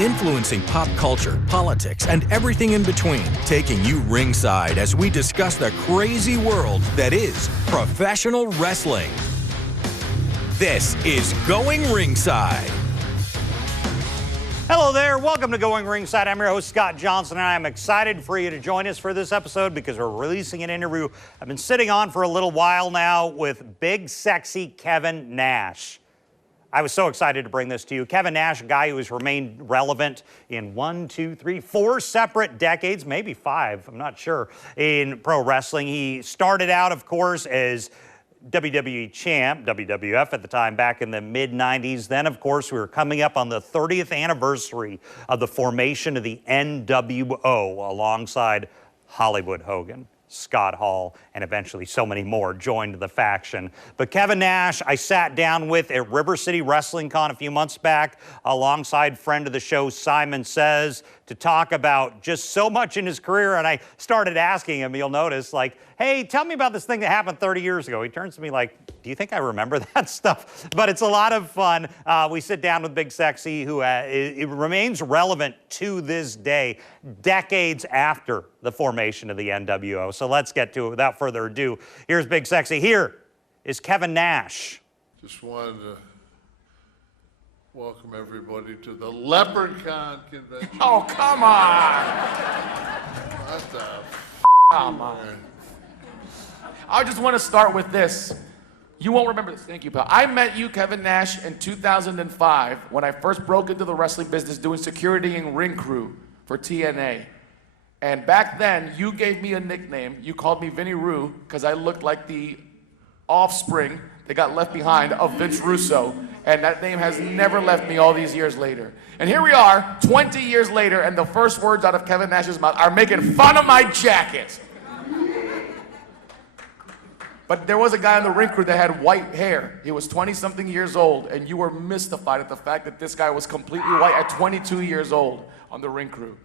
influencing pop culture, politics, and everything in between, taking you ringside as we discuss the crazy world that is professional wrestling. This is Going Ringside. Hello there, welcome to Going Ringside. I'm your host, Scott Johnson, and I'm excited for you to join us for this episode because we're releasing an interview I've been sitting on for a little while now with big, sexy Kevin Nash. I was so excited to bring this to you. Kevin Nash, a guy who has remained relevant in 4 separate decades, maybe 5, I'm not sure, in pro wrestling. He started out, of course, as WWE champ, WWF at the time, back in the mid-90s. Then, of course, we were coming up on the 30th anniversary of the formation of the NWO alongside Hollywood Hogan, Scott Hall, and eventually so many more joined the faction. But Kevin Nash, I sat down with at River City Wrestling Con a few months back alongside friend of the show, Simon Says, to talk about just so much in his career. And I started asking him, you'll notice, like, hey, tell me about this thing that happened 30 years ago. He turns to me like, do you think I remember that stuff? But it's a lot of fun. We sit down with Big Sexy, who it remains relevant to this day, decades after the formation of the NWO. So let's get to it without further ado. Here's Big Sexy. Here is Kevin Nash. Just wanted to welcome everybody to the Leprechaun Convention. Oh, come on! What the Come on. I just want to start with this. You won't remember this. Thank you, pal. I met you, Kevin Nash, in 2005 when I first broke into the wrestling business doing security and ring crew for TNA. And back then, you gave me a nickname. You called me Vinny Roo because I looked like the offspring that got left behind of Vince Russo. And that name has never left me all these years later. And here we are, 20 years later, and the first words out of Kevin Nash's mouth are making fun of my jacket. But there was a guy on the ring crew that had white hair. He was 20-something years old, and you were mystified at the fact that this guy was completely white at 22 years old on the ring crew.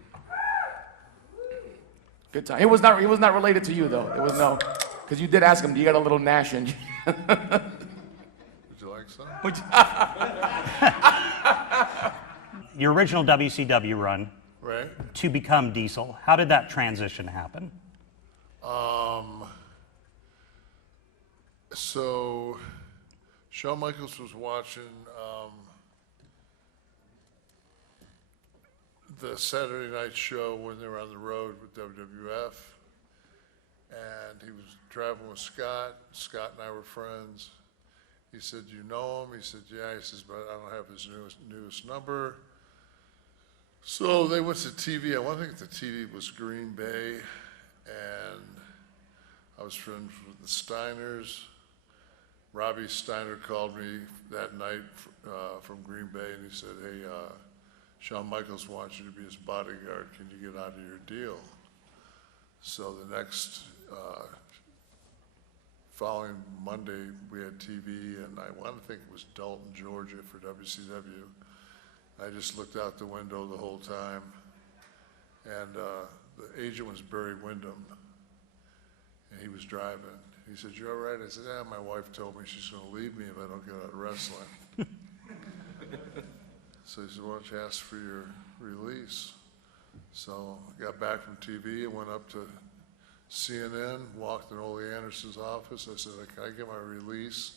Good time. He was not related to you, though. It was no, because you did ask him, do you got a little Nash in you? Would you like some? Your original WCW run, Right. to become Diesel. How did that transition happen? So Shawn Michaels was watching the Saturday night show when they were on the road with WWF, and he was traveling with Scott. Scott and I were friends. He said, "You know him?" He said, "Yeah." He says, "But I don't have his newest number." So they went to TV. I think the TV was Green Bay, and I was friends with the Steiners. Robbie Steiner called me that night from Green Bay, and he said, "Hey, Shawn Michaels wants you to be his bodyguard. Can you get out of your deal?" So the next following Monday, we had TV, and I want to think it was Dalton, Georgia for WCW. I just looked out the window the whole time, and the agent was Barry Windham, and he was driving. He said, "You all right?" I said, "Yeah, my wife told me she's going to leave me if I don't get out of wrestling." So he said, "Why don't you ask for your release?" So I got back from TV and went up to CNN, walked in Ole Anderson's office. I said, "Can I get my release?"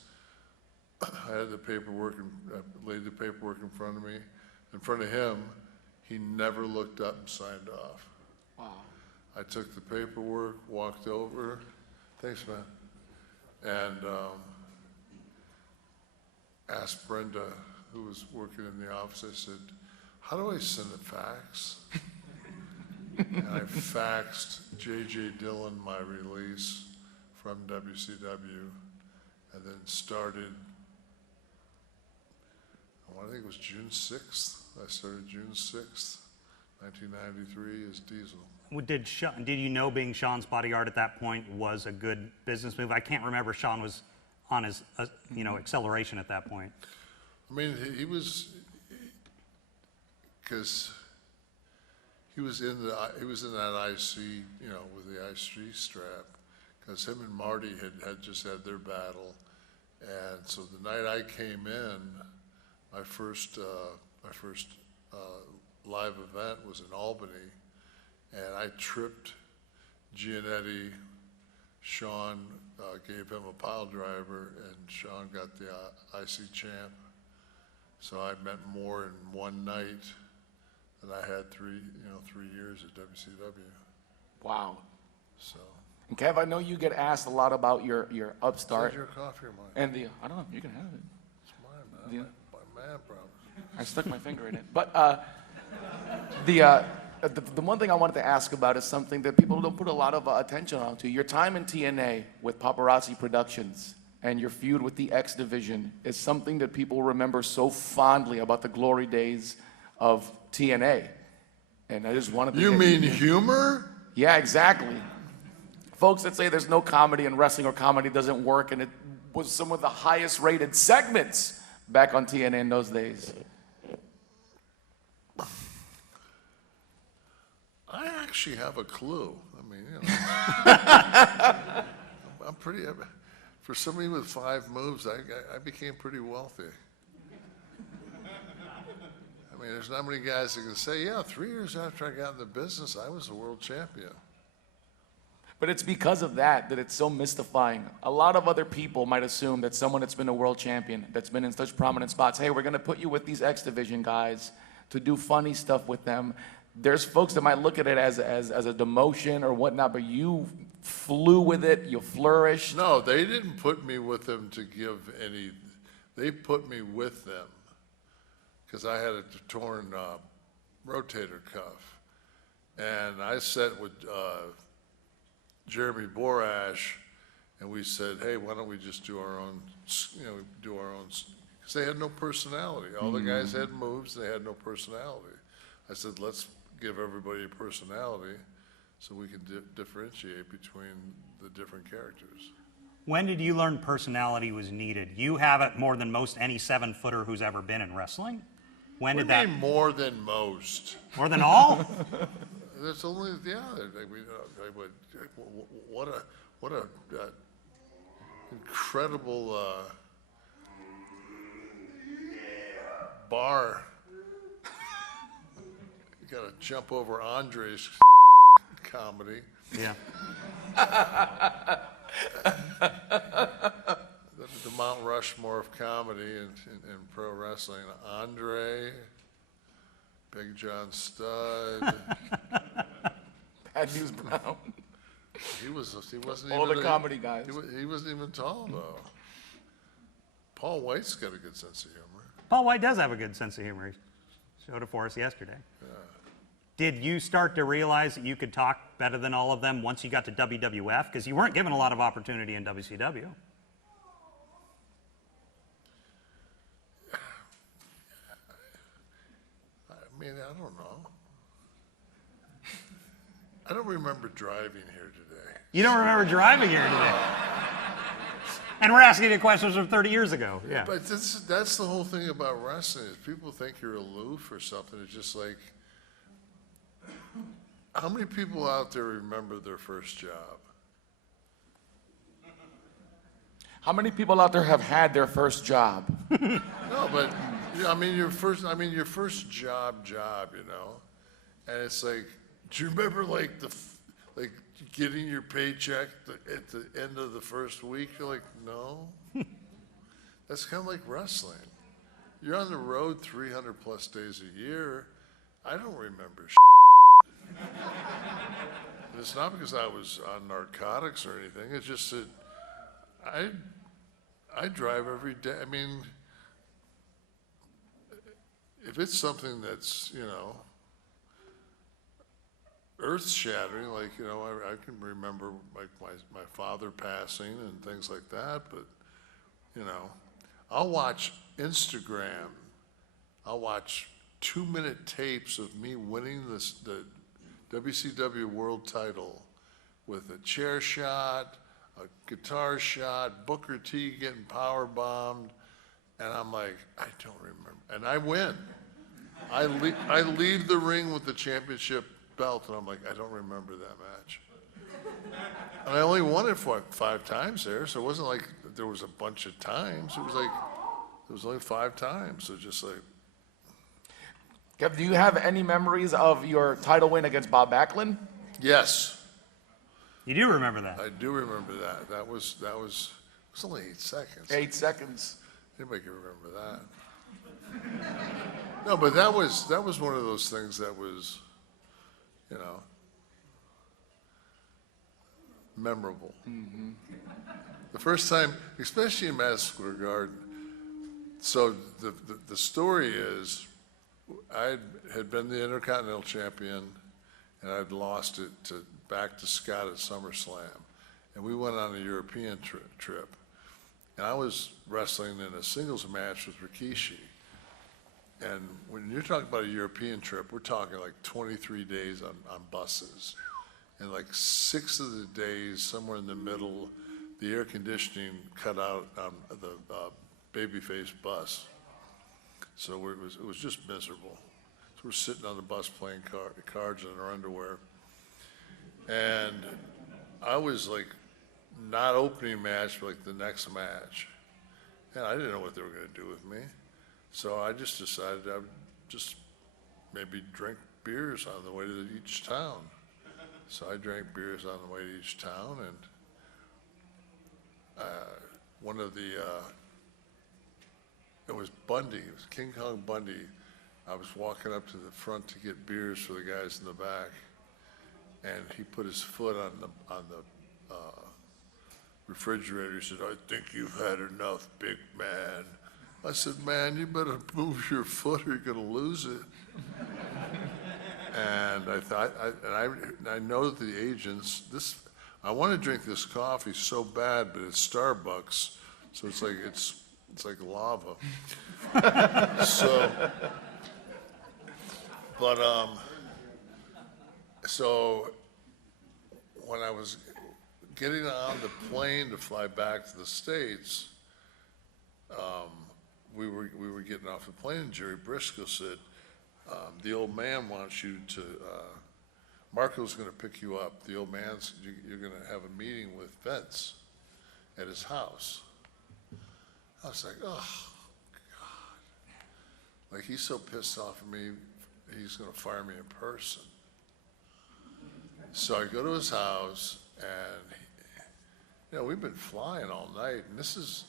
I had the paperwork, and I laid the paperwork in front of me. In front of him, he never looked up and signed off. Wow. I took the paperwork, walked over. Thanks, man. And asked Brenda, who was working in the office, I said, "How do I send a fax?" And I faxed J.J. Dillon my release from WCW, and then started, I think it was June 6th. I started June 6th, 1993 as Diesel. Did you know being Shawn's bodyguard at that point was a good business move? I can't remember Shawn was on his acceleration at that point. I mean, he was, because he was in that IC, with the IC strap, because him and Marty had just had their battle, and so the night I came in, my first live event was in Albany, and I tripped Giannetti. Sean gave him a pile driver, and Sean got the IC champ. So I met more in one night than I had 3 years at WCW. Wow. So. And Kev, I know you get asked a lot about your upstart. Is that your coffee or mine? And I don't know, you can have it. It's mine, man. My man problem. I stuck my finger in it. But the one thing I wanted to ask about is something that people don't put a lot of attention onto. Your time in TNA with Paparazzi Productions and your feud with the X Division is something that people remember so fondly about the glory days of TNA. And I just wanted to You mean humor? Yeah, exactly. Folks that say there's no comedy in wrestling or comedy doesn't work, and it was some of the highest rated segments back on TNA in those days. I actually have a clue. I mean, you know, I'm pretty. For somebody with 5 moves, I became pretty wealthy. I mean, there's not many guys that can say, yeah, 3 years after I got in the business, I was a world champion. But it's because of that it's so mystifying. A lot of other people might assume that someone that's been a world champion, that's been in such prominent spots, hey, we're going to put you with these X Division guys to do funny stuff with them. There's folks that might look at it as a demotion or whatnot, but you flew with it, you flourished. No, they didn't put me with them to give any. They put me with them because I had a torn rotator cuff. And I sat with Jeremy Borash, and we said, hey, why don't we just do our own, because they had no personality. All the guys had moves, they had no personality. I said, let's give everybody a personality so we can differentiate between the different characters. When did you learn personality was needed? You have it more than most any 7-footer who's ever been in wrestling. When did that? More than most. More than all? That's only, yeah, what a incredible bar. You gotta jump over Andre's comedy. Yeah. The Mount Rushmore of comedy in pro wrestling. Andre, Big John Studd. Bad News Brown. He wasn't All even the comedy guys. He wasn't even tall though. Paul White's got a good sense of humor. Paul White does have a good sense of humor. He showed it for us yesterday. Yeah. Did you start to realize that you could talk better than all of them once you got to WWF? Because you weren't given a lot of opportunity in WCW. I mean, I don't know. I don't remember driving here today. You don't remember driving here today? And we're asking you questions from 30 years ago. Yeah. But that's the whole thing about wrestling is people think you're aloof or something. It's just like, how many people out there remember their first job? How many people out there have had their first job? No, but I mean your first job, you know, and it's like, do you remember like getting your paycheck at the end of the first week? You're like, no. That's kind of like wrestling. You're on the road 300 plus days a year. I don't remember. It's not because I was on narcotics or anything. It's just that I drive every day. I mean, if it's something that's, you know, earth-shattering, like, you know, I can remember like my father passing and things like that, but, you know, I'll watch Instagram. I'll watch 2-minute tapes of me winning the WCW world title with a chair shot, a guitar shot, Booker T getting power bombed, and I'm like, I don't remember. And I win. I leave the ring with the championship belt, and I'm like, I don't remember that match. And I only won it for 5 times there, so it wasn't like there was a bunch of times. It was like, there was only 5 times, so just like. Kev, do you have any memories of your title win against Bob Backlund? Yes, You do remember that? I do remember that. That was it was only 8 seconds. 8 seconds. Anybody can remember that. No, but that was one of those things that was, memorable. The first time, especially in Madison Square Garden. So the story is, I had been the Intercontinental Champion, and I'd lost it back to Scott at SummerSlam, and we went on a European trip, and I was wrestling in a singles match with Rikishi. And when you're talking about a European trip, we're talking like 23 days on buses. And like 6 of the days, somewhere in the middle, the air conditioning cut out on the babyface bus. So it was just miserable. So we're sitting on the bus playing cards in our underwear. And I was like, not opening match, but like the next match. And I didn't know what they were going to do with me. So I just decided I would just maybe drink beers on the way to each town. So I drank beers on the way to each town, and one of the, it was Bundy, it was King Kong Bundy. I was walking up to the front to get beers for the guys in the back, and he put his foot on the refrigerator. He said, "I think you've had enough, big man." I said, "Man, you better move your foot or you're gonna lose it." And I thought, I know that the agents, I want to drink this coffee so bad, but it's Starbucks, so it's like lava. So when I was getting on the plane to fly back to the States, we were getting off the plane, and Jerry Briscoe said, "The old man wants you to, Marco's going to pick you up. The old man's, you're going to have a meeting with Vince at his house." I was like, oh, God. Like, he's so pissed off at me, he's going to fire me in person. So I go to his house, and, we've been flying all night, and this is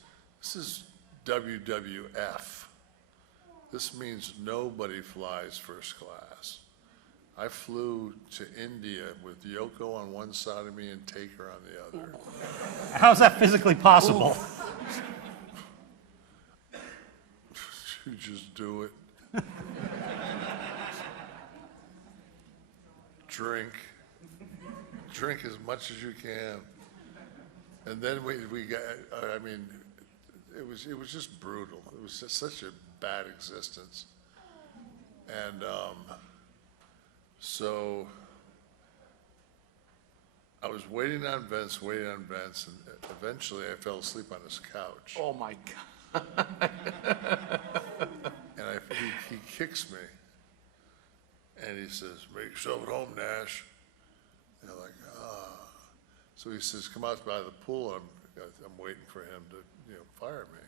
WWF. This means nobody flies first class. I flew to India with Yoko on one side of me and Taker on the other. How's that physically possible? You just do it. Drink as much as you can. And then we got, it was just brutal. It was just such a bad existence. And so I was waiting on Vince, and eventually I fell asleep on his couch. Oh my God. And he kicks me, and he says, "Make yourself at home, Nash." And I'm like, ah. So he says, "Come out by the pool." I'm waiting for him to, fire me.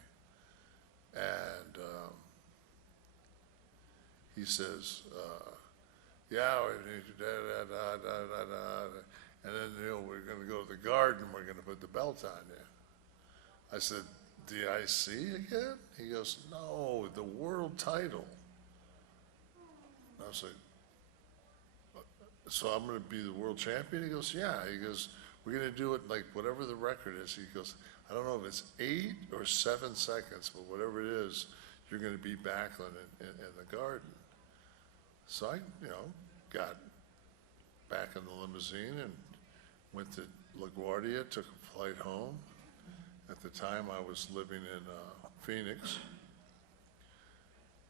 And he says, "Yeah, and then we're going to go to the Garden. We're going to put the belt on you." I said, "DIC again?" He goes, "No, the world title." I was like, "So I'm going to be the world champion?" He goes, "Yeah." He goes, "We're going to do it like whatever the record is." He goes, "I don't know if it's 8 or 7 seconds, but whatever it is, you're going to beat Backlund in the Garden." So I, got back in the limousine and went to LaGuardia, took a flight home. At the time, I was living in Phoenix,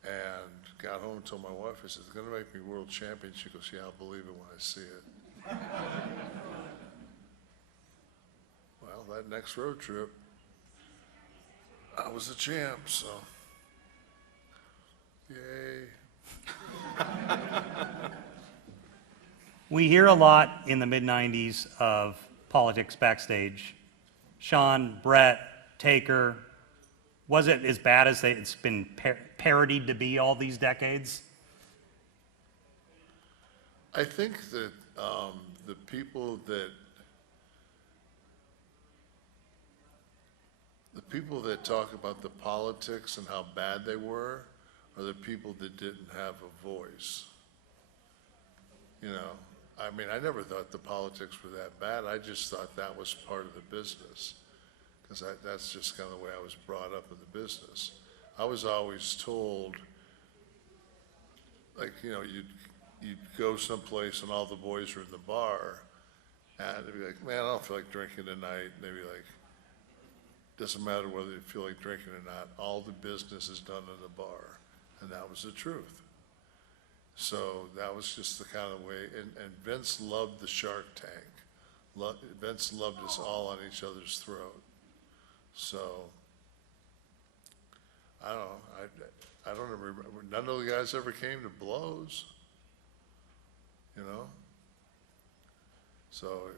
and got home and told my wife, I said, "They're going to make me world champion." She goes, "Yeah, I'll believe it when I see it." Well, that next road trip, I was the champ, so yay. We hear a lot in the mid-90s of politics backstage. Sean, Brett, Taker, was it as bad as it's been parodied to be all these decades? I think that the people that talk about the politics and how bad they were are the people that didn't have a voice. You know, I mean, I never thought the politics were that bad. I just thought that was part of the business, because that's just kind of the way I was brought up in the business. I was always told, like, you know, you'd go someplace and all the boys were in the bar, and they'd be like, man, I don't feel like drinking tonight. And they'd be like, doesn't matter whether you feel like drinking or not, all the business is done in the bar. And that was the truth. So that was just the kind of way, and Vince loved the Shark Tank. Vince loved us all on each other's throat. So, I don't know, I don't ever remember, none of the guys ever came to blows, you know? So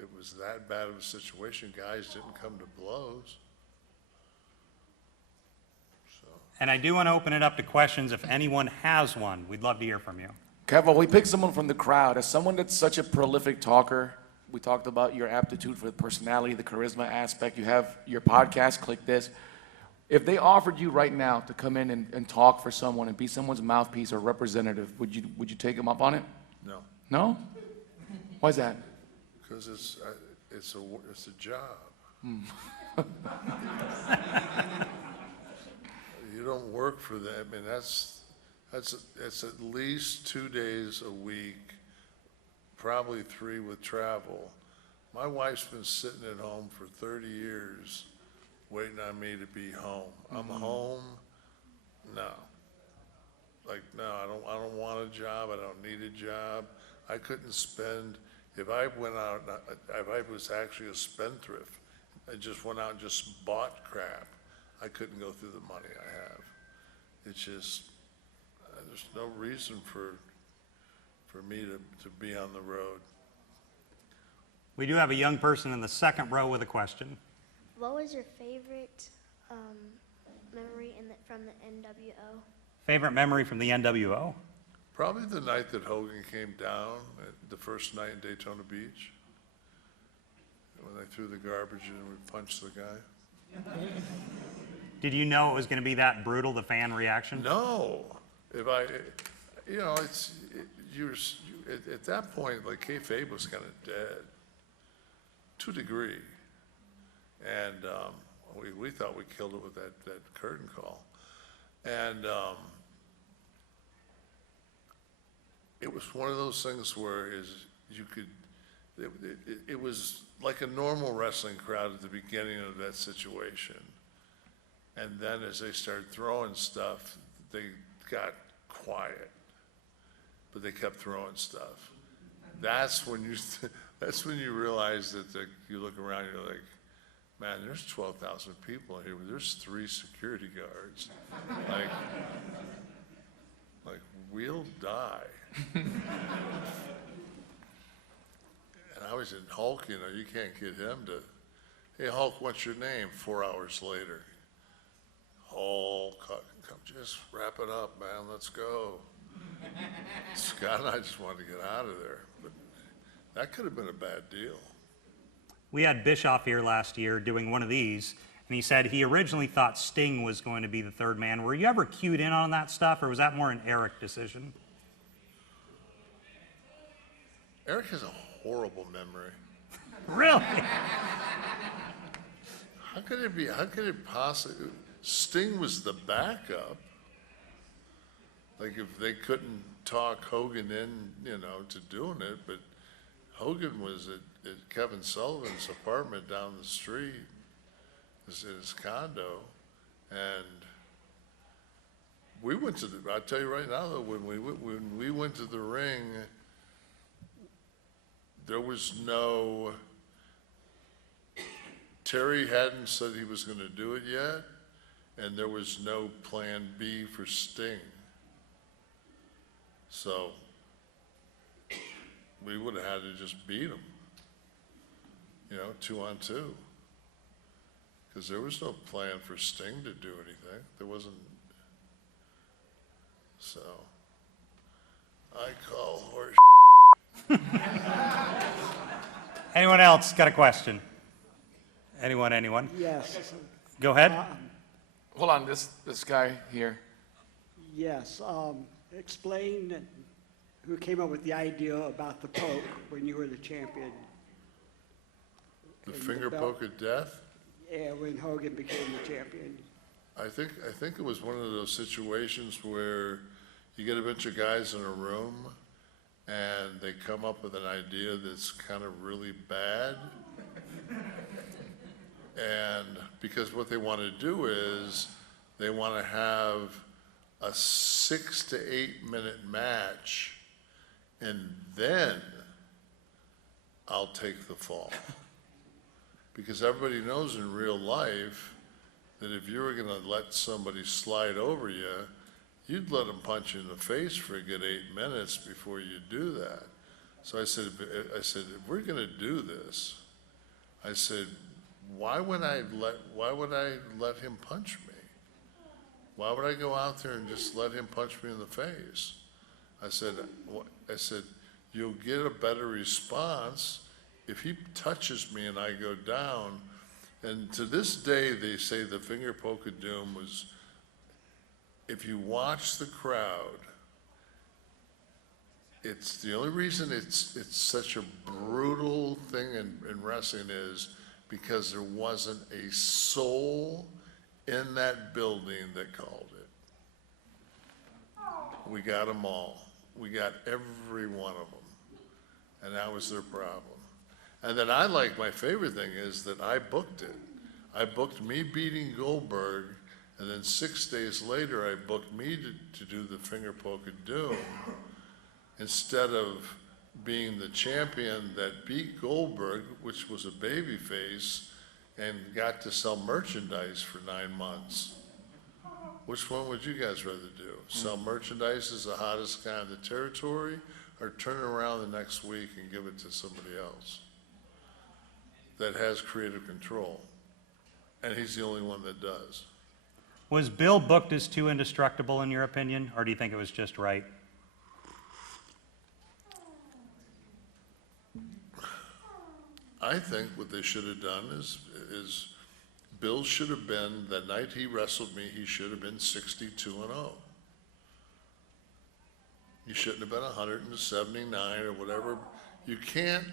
it was that bad of a situation, guys didn't come to blows. And I do want to open it up to questions. If anyone has one, we'd love to hear from you. Kevin, we picked someone from the crowd. As someone that's such a prolific talker, we talked about your aptitude for the personality, the charisma aspect. You have your podcast, Click This. If they offered you right now to come in and talk for someone and be someone's mouthpiece or representative, would you take them up on it? No, No? Why is that? because it's a job. You don't work for them. I mean, that's at least 2 days a week, probably 3 with travel. My wife's been sitting at home for 30 years waiting on me to be home. I'm home. No. Like, no, I don't want a job. I don't need a job. I couldn't spend, if I went out, if I was actually a spendthrift, I just went out and just bought crap, I couldn't go through the money I have. It's just, there's no reason for me to be on the road. We do have a young person in the second row with a question. What was your favorite memory from the NWO? Favorite memory from the NWO? Probably the night that Hogan came down, the first night in Daytona Beach, when they threw the garbage in and we punched the guy. Did you know it was going to be that brutal, the fan reaction? No, at that point, like, kayfabe was kind of dead, to a degree, and we thought we killed it with that curtain call, and it was one of those things where it was like a normal wrestling crowd at the beginning of that situation. And then as they started throwing stuff, they got quiet, but they kept throwing stuff. That's when you realize that you look around, you're like, man, there's 12,000 people in here, but there's 3 security guards. like we'll die. And I was in Hulk, you know, you can't get him to, hey Hulk, what's your name? 4 hours later. Hulk, come, just wrap it up, man, let's go. Scott and I just wanted to get out of there, but that could have been a bad deal. We had Bischoff here last year doing one of these, and he said he originally thought Sting was going to be the third man. Were you ever cued in on that stuff, or was that more an Eric decision? Eric has a horrible memory. Really? How could it possibly, Sting was the backup. Like, if they couldn't talk Hogan in, you know, to doing it, but Hogan was at Kevin Sullivan's apartment down the street, his condo, and we went to I'll tell you right now though, when we went to the ring, there was no, Terry hadn't said he was going to do it yet, and there was no plan B for Sting. So we would have had to just beat him, you know, 2-on-2. Because there was no plan for Sting to do anything. There wasn't, so. I call horse. Anyone else got a question? Anyone? Yes, Go ahead. Hold on, this guy here. yes. Explain who came up with the idea about the poke when you were the champion. The And finger belt. poke of death? Yeah, when Hogan became the champion. I think it was one of those situations where you get a bunch of guys in a room and they come up with an idea that's kind of really bad. And because what they want to do is they want to have a 6 to 8 minute match, and then I'll take the fall. Because everybody knows in real life that if you were going to let somebody slide over you, you'd let them punch you in the face for a good 8 minutes before you do that. So I said, if we're going to do this, I said, why would I let him punch me? Why would I go out there and just let him punch me in the face? I said, you'll get a better response if he touches me and I go down. And to this day, they say the finger poke of doom was, if you watch the crowd, it's the only reason it's such a brutal thing in wrestling is because there wasn't a soul in that building that called it. We got them all. We got every one of them. And that was their problem. And then my favorite thing is that I booked it. I booked me beating Goldberg, and then 6 days later I booked me to do the finger poke of doom instead of being the champion that beat Goldberg, which was a babyface, and got to sell merchandise for 9 months. Which one would you guys rather do? Sell merchandise as the hottest guy in the territory, or turn it around the next week and give it to somebody else that has creative control? And he's the only one that does. Was Bill booked as too indestructible in your opinion, or do you think it was just right? I think what they should have done is Bill should have been, the night he wrestled me, he should have been 62-0. He shouldn't have been 179 or whatever. You can't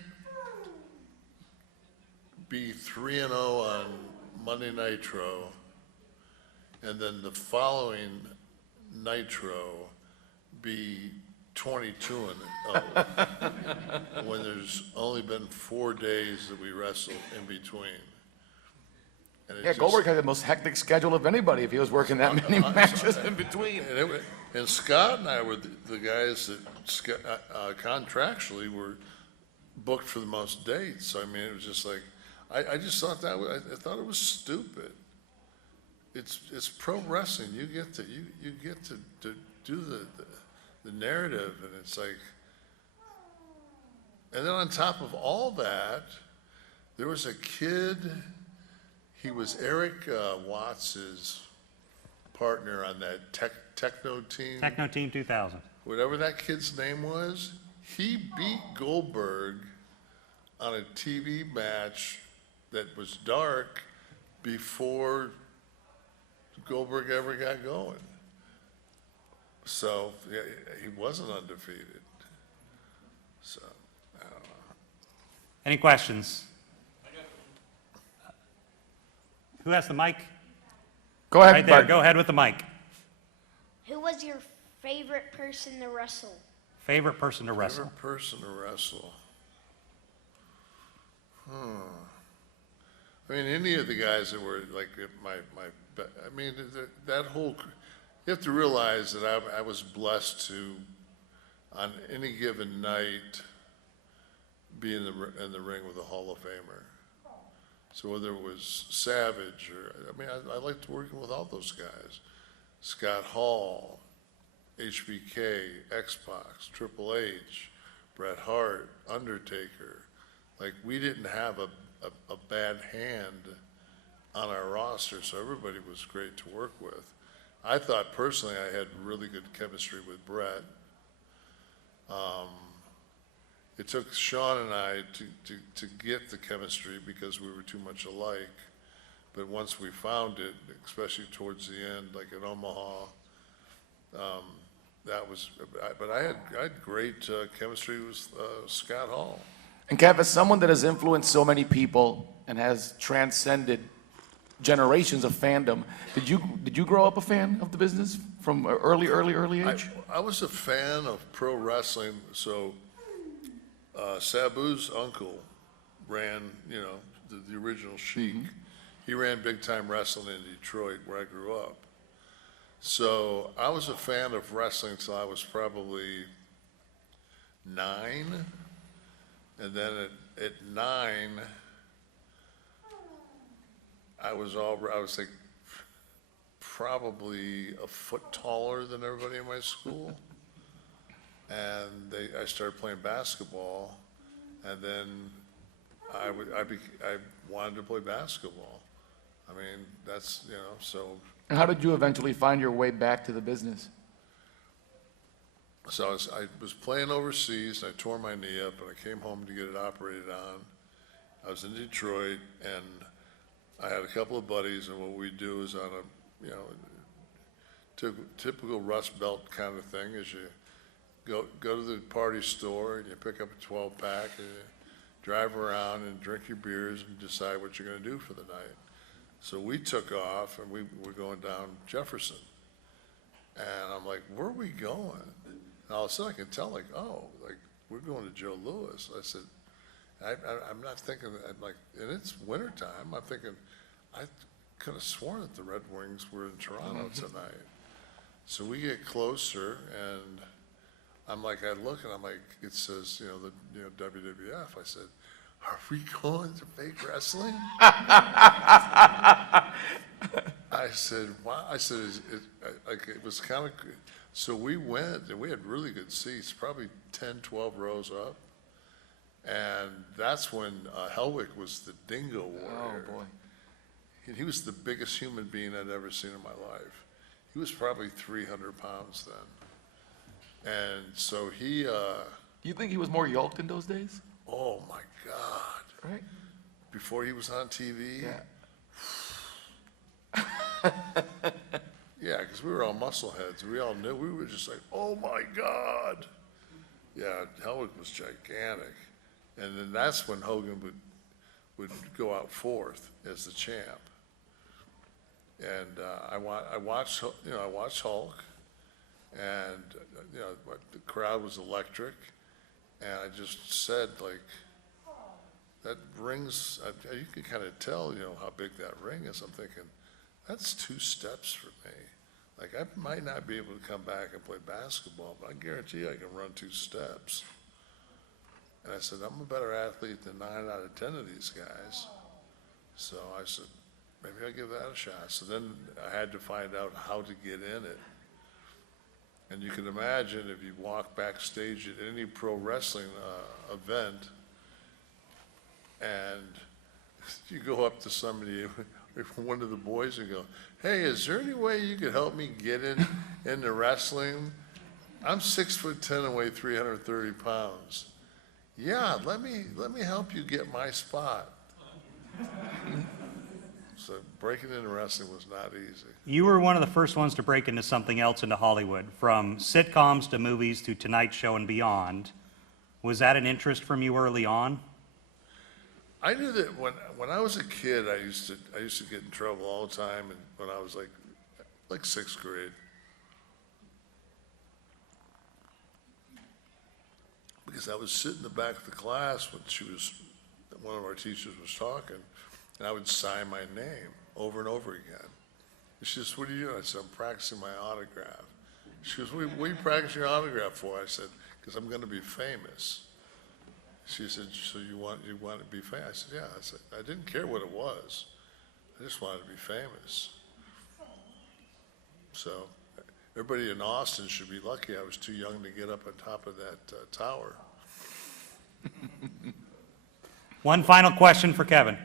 be 3-0 on Monday Nitro and then the following Nitro be 22-0 when there's only been 4 days that we wrestled in between. And it Yeah, just- Goldberg had the most hectic schedule of anybody if he was working that many matches in between. And Scott and I were the guys that contractually were booked for the most dates. So, I mean, it was just like, I just thought I thought it was stupid. It's pro wrestling. You get to do the narrative, and it's like, and then on top of all that, there was a kid. He was Eric Watts's partner on that Techno Team. Techno Team 2000. Whatever that kid's name was, he beat Goldberg on a TV match that was dark before Goldberg ever got going. So yeah, he wasn't undefeated. So I don't know. Any questions? Who has the mic? Go ahead, Right there. Bud. Go ahead with the mic. Who was your favorite person to wrestle? Favorite person to wrestle? Favorite person to wrestle. I mean, any of the guys that were like I mean, that whole, you have to realize that I was blessed to, on any given night, be in the ring with a Hall of Famer. So whether it was Savage or, I mean, I liked working with all those guys. Scott Hall, HBK, X-Pac, Triple H, Bret Hart, Undertaker. Like, we didn't have a bad hand on our roster, so everybody was great to work with. I thought personally I had really good chemistry with Bret. It took Sean and I to get the chemistry because we were too much alike. But once we found it, especially towards the end, like at Omaha, that was, but I had great chemistry with Scott Hall. And Kev, as someone that has influenced so many people and has transcended generations of fandom, did you grow up a fan of the business from an early age? I was a fan of pro wrestling, so Sabu's uncle ran, the original Sheik. He ran big time wrestling in Detroit where I grew up. So I was a fan of wrestling until I was probably 9. And then at 9, I was like probably a foot taller than everybody in my school. And I started playing basketball, and then I wanted to play basketball. I mean, that's, so. And how did you eventually find your way back to the business? So I was playing overseas, and I tore my knee up, and I came home to get it operated on. I was in Detroit, and I had a couple of buddies, and what we do is on a, typical Rust Belt kind of thing is you go to the party store, and you pick up a 12-pack, and you drive around and drink your beers and decide what you're going to do for the night. So we took off, and we were going down Jefferson. And I'm like, where are we going? And all of a sudden I can tell, like, oh, like, we're going to Joe Louis. I said, I'm not thinking, and it's wintertime. I'm thinking, I could have sworn that the Red Wings were in Toronto tonight. So we get closer, and I'm like, I look, and I'm like, it says, WWF. I said, are we going to fake wrestling? I said, wow. I said, it was kind of, so we went, and we had really good seats, probably 10, 12 rows up. And that's when Helwick was the dingo warrior. Oh, boy. He was the biggest human being I'd ever seen in my life. He was probably 300 pounds then. And so he... Do you think he was more yoked in those days? Oh, my God. Right? Before he was on TV? Yeah. Yeah, because we were all muscleheads. We all knew. We were just like, oh, my God. Yeah, Helwick was gigantic. And then that's when Hogan would go out fourth as the champ. And I watched Hulk, and the crowd was electric, and I just said, like, that ring's, you can kind of tell, how big that ring is. I'm thinking, that's 2 steps for me. Like, I might not be able to come back and play basketball, but I guarantee you I can run 2 steps. And I said, I'm a better athlete than 9 out of 10 of these guys. So I said, maybe I'll give that a shot. So then I had to find out how to get in it. And you can imagine if you walk backstage at any pro wrestling event, and you go up to somebody, one of the boys, and go, hey, is there any way you could help me get into wrestling? I'm 6'10" and weigh 330 pounds. Yeah, let me help you get my spot. So breaking into wrestling was not easy. You were one of the first ones to break into something else into Hollywood, from sitcoms to movies to Tonight Show and beyond. Was that an interest from you early on? I knew that when I was a kid, I used to get in trouble all the time, and when I was like 6th grade. Because I would sit in the back of the class when one of our teachers was talking, and I would sign my name over and over again. And she says, what are you doing? I said, I'm practicing my autograph. She goes, what are you practicing your autograph for? I said, because I'm going to be famous. She said, so you want to be famous? I said, yeah. I said, I didn't care what it was. I just wanted to be famous. So everybody in Austin should be lucky I was too young to get up on top of that tower. One final question for Kevin.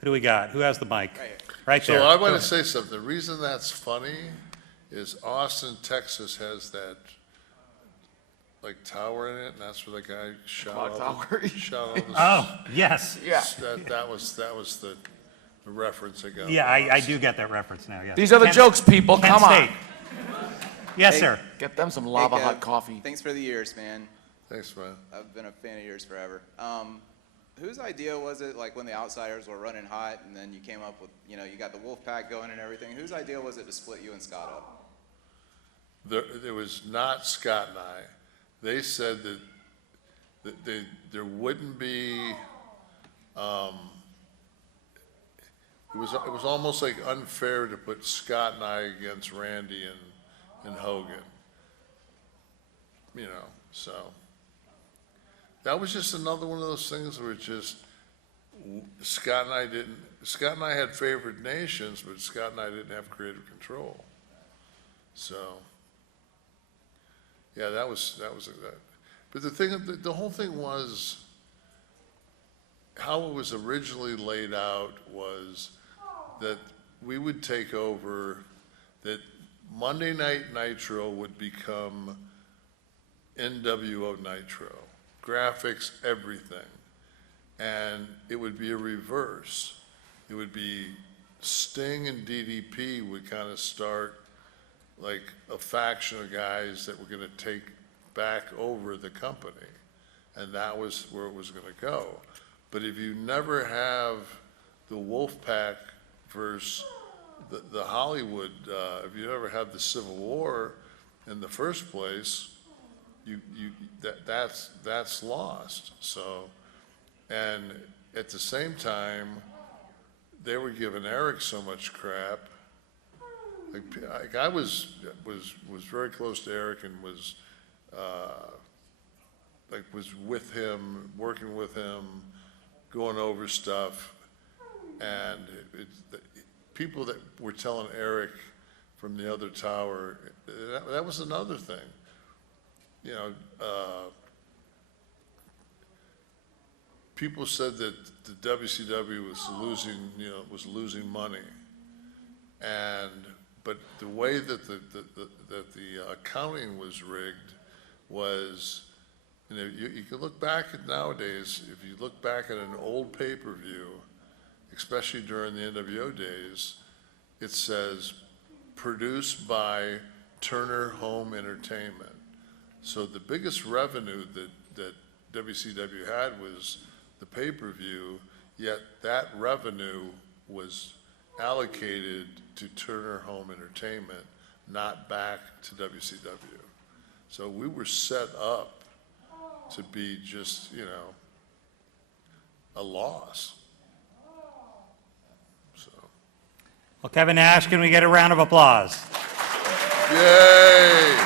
Who do we got? Who has the mic? Right there. So I want to say something. The reason that's funny is Austin, Texas has that like tower in it, and that's where the guy shot Clock all tower. the, shot all the Oh, yes. Yeah. that was the reference I got. Yeah, I do get that reference now, yes. These are the Kent- jokes, people. Kent Come State. on. Yes, Hey. sir. Get them some Hey, lava Kev, hot coffee. Thanks for the years, man. Thanks, man. I've been a fan of yours forever. Whose idea was it, like when the Outsiders were running hot, and then you came up with, you got the Wolf Pack going and everything? Whose idea was it to split you and Scott up? There was not Scott and I. They said that there wouldn't be. It was almost like unfair to put Scott and I against Randy and Hogan. So that was just another one of those things where Scott and I had favored nations, but Scott and I didn't have creative control. So, yeah, that was that. But the whole thing was, how it was originally laid out was that we would take over, that Monday Night Nitro would become NWO Nitro. Graphics, everything. And it would be a reverse. It would be Sting and DDP would kind of start like a faction of guys that were going to take back over the company. And that was where it was going to go. But if you never have the Wolfpack versus the Hollywood, if you never have the Civil War in the first place, that's lost. So, and at the same time, they were giving Eric so much crap. Like I was very close to Eric and was with him, working with him, going over stuff, and people that were telling Eric from the other tower, that was another thing. People said that the WCW was losing money, but the way that the accounting was rigged was, you can look back at nowadays. If you look back at an old pay-per-view, especially during the NWO days, it says produced by Turner Home Entertainment. So the biggest revenue that WCW had was the pay-per-view, yet that revenue was allocated to Turner Home Entertainment, not back to WCW. So we were set up to be just, a loss. So. Well, Kevin Nash, can we get a round of applause? Yay!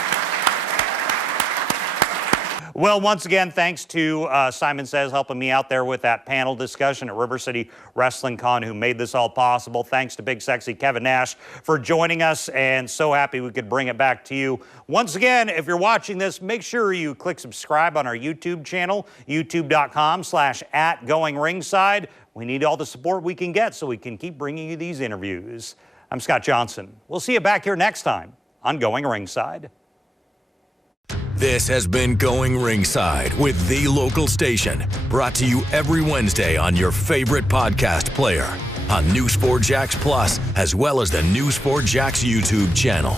Well, once again, thanks to Simon Says helping me out there with that panel discussion at River City Wrestling Con, who made this all possible. Thanks to Big Sexy Kevin Nash for joining us, and so happy we could bring it back to you. Once again, if you're watching this, make sure you click subscribe on our YouTube channel, youtube.com/@GoingRingside. We need all the support we can get so we can keep bringing you these interviews. I'm Scott Johnson. We'll see you back here next time on Going Ringside. This has been Going Ringside with The Local Station, brought to you every Wednesday on your favorite podcast player, on News4Jax Plus, as well as the News4Jax YouTube channel.